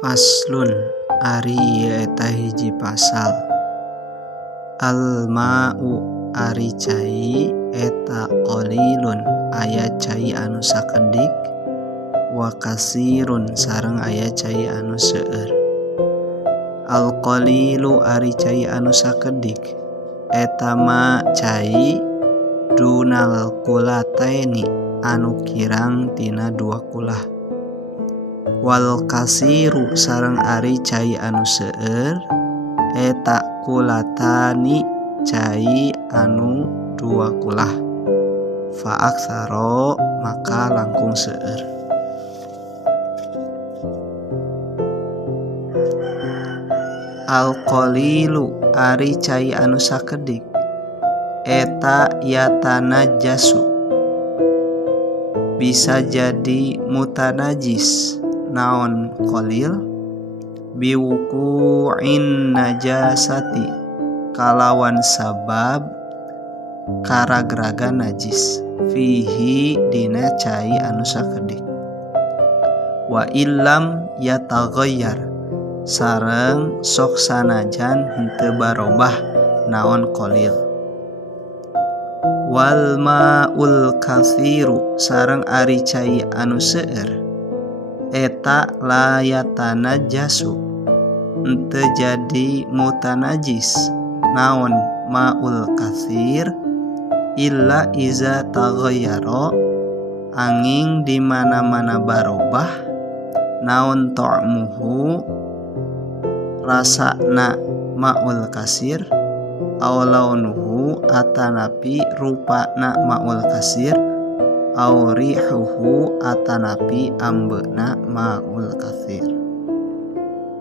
Faslun ari ieu eta hiji pasal. Al-ma'u ari cai eta qalilun aya cai anu sakedik wa kasirun sareng aya cai anu seueur. Al-qalilu ari cai anu sakedik eta ma cai dunal kulataini anu kirang tina dua kulah. Wal kasiru sareng ari cai anu seueur eta kulatani cai anu dua kulah. Fa aksaro maka langkung seueur. Al qalilu ari cai anu sakedik eta yatanajjasu bisa jadi mutanajis naon qalil biwuqu'in najasati kalawan sabab karagragan najis fihi dina cai anu sakedik wa illam yataghayyar sareng sok sanajan henteu barobah naon qalil. Wal ma'ul katsiru sareng ari cai anu seueur eta layatanajjasu henteu jadi mutanajis naon ma'ul katsir illa iza taghayyara anging di mana-mana barobah naon ta'muhu rasana ma'ul kasir aw launuhu atanapi rupana ma'ul kasir aw rihuhu atanapi ambeuna ma'ul kasir.